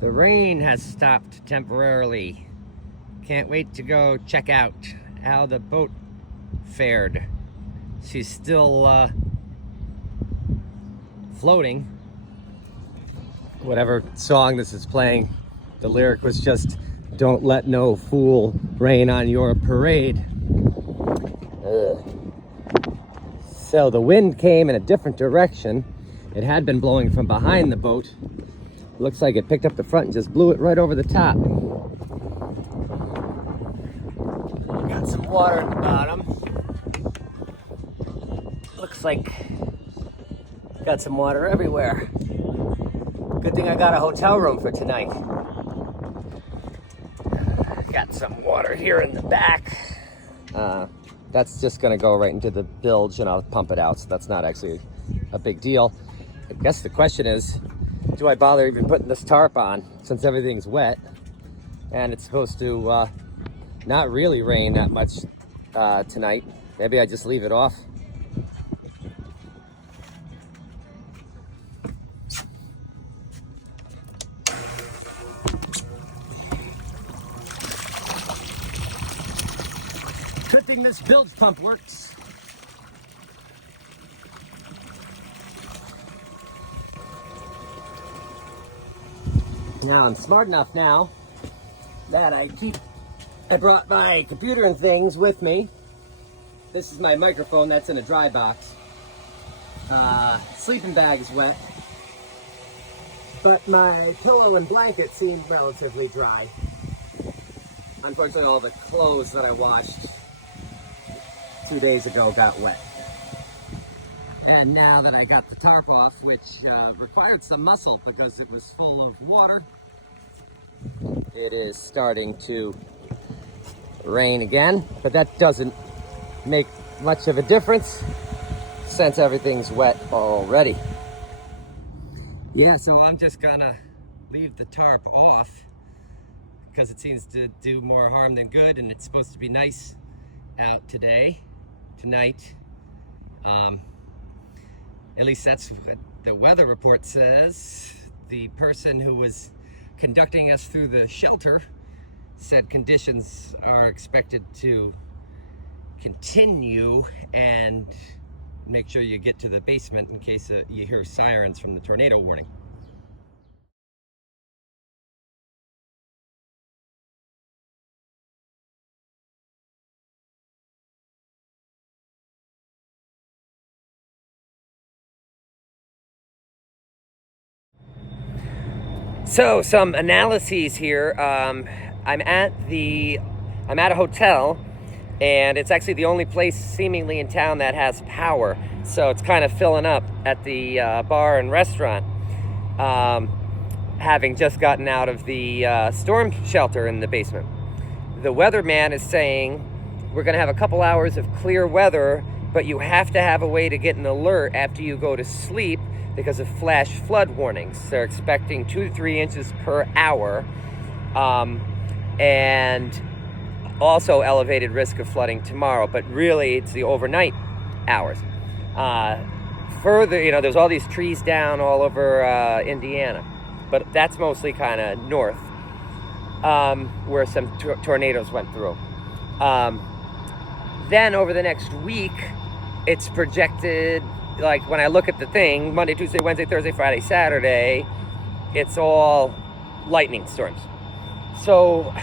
The rain has stopped temporarily. Can't wait to go check out how the boat fared. She's still floating. Whatever song this is playing, the lyric was just, "Don't let no fool rain on your parade." Ugh. So the wind came in a different direction. It had been blowing from behind the boat. Looks like it picked up the front and just blew it right over the top. Got some water at the bottom. Looks like got some water everywhere. Good thing I got a hotel room for tonight. Got some water here in the back. That's just gonna go right into the bilge and I'll pump it out, so that's not actually a big deal. I guess the question is, do I bother even putting this tarp on since everything's wet? And it's supposed to not really rain that much tonight. Maybe I just leave it off. Good thing this bilge pump works. Now I'm smart enough now that I brought my computer and things with me. This is my microphone that's in a dry box. Sleeping bag is wet, but my pillow and blanket seem relatively dry. Unfortunately, all the clothes that I washed 2 days ago got wet. And now that I got the tarp off, which required some muscle because it was full of water, it is starting to rain again, but that doesn't make much of a difference since everything's wet already. Yeah, so I'm just gonna leave the tarp off because it seems to do more harm than good, and it's supposed to be nice out tonight. At least that's what the weather report says. The person who was conducting us through the shelter said conditions are expected to continue, and make sure you get to the basement in case you hear sirens from the tornado warning. So some analyses here. I'm at a hotel, and it's actually the only place seemingly in town that has power. So it's kind of filling up at the bar and restaurant, having just gotten out of the storm shelter in the basement. The weatherman is saying we're going to have a couple hours of clear weather, but you have to have a way to get an alert after you go to sleep because of flash flood warnings. They're expecting 2 to 3 inches per hour, and also elevated risk of flooding tomorrow, but really it's the overnight hours. Further, there's all these trees down all over Indiana, but that's mostly kind of north, where some tornadoes went through. Then over the next week, it's projected, like when I look at the thing, Monday, Tuesday, Wednesday, Thursday, Friday, Saturday, it's all lightning storms. So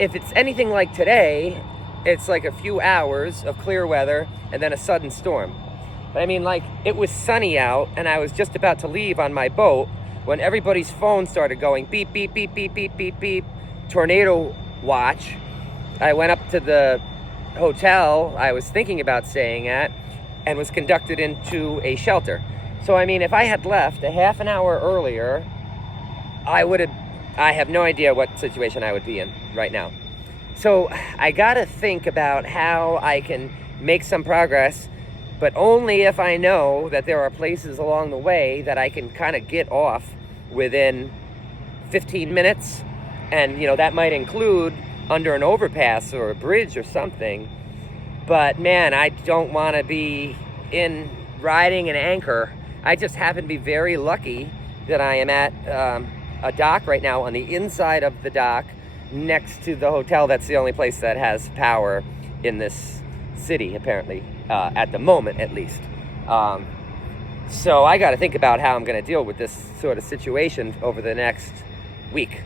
if it's anything like today, it's like a few hours of clear weather and then a sudden storm. But I mean, like, it was sunny out and I was just about to leave on my boat when everybody's phone started going beep, beep, beep, beep, beep, beep, beep, tornado watch. I went up to the hotel I was thinking about staying at and was conducted into a shelter. So I mean, if I had left a half an hour earlier, I have no idea what situation I would be in right now. So I gotta think about how I can make some progress, but only if I know that there are places along the way that I can kind of get off within 15 minutes. And that might include under an overpass or a bridge or something. But man, I don't want to be riding an anchor. I just happen to be very lucky that I am at a dock right now on the inside of the dock next to the hotel. That's the only place that has power in this city, apparently, at the moment, at least. So I got to think about how I'm going to deal with this sort of situation over the next week.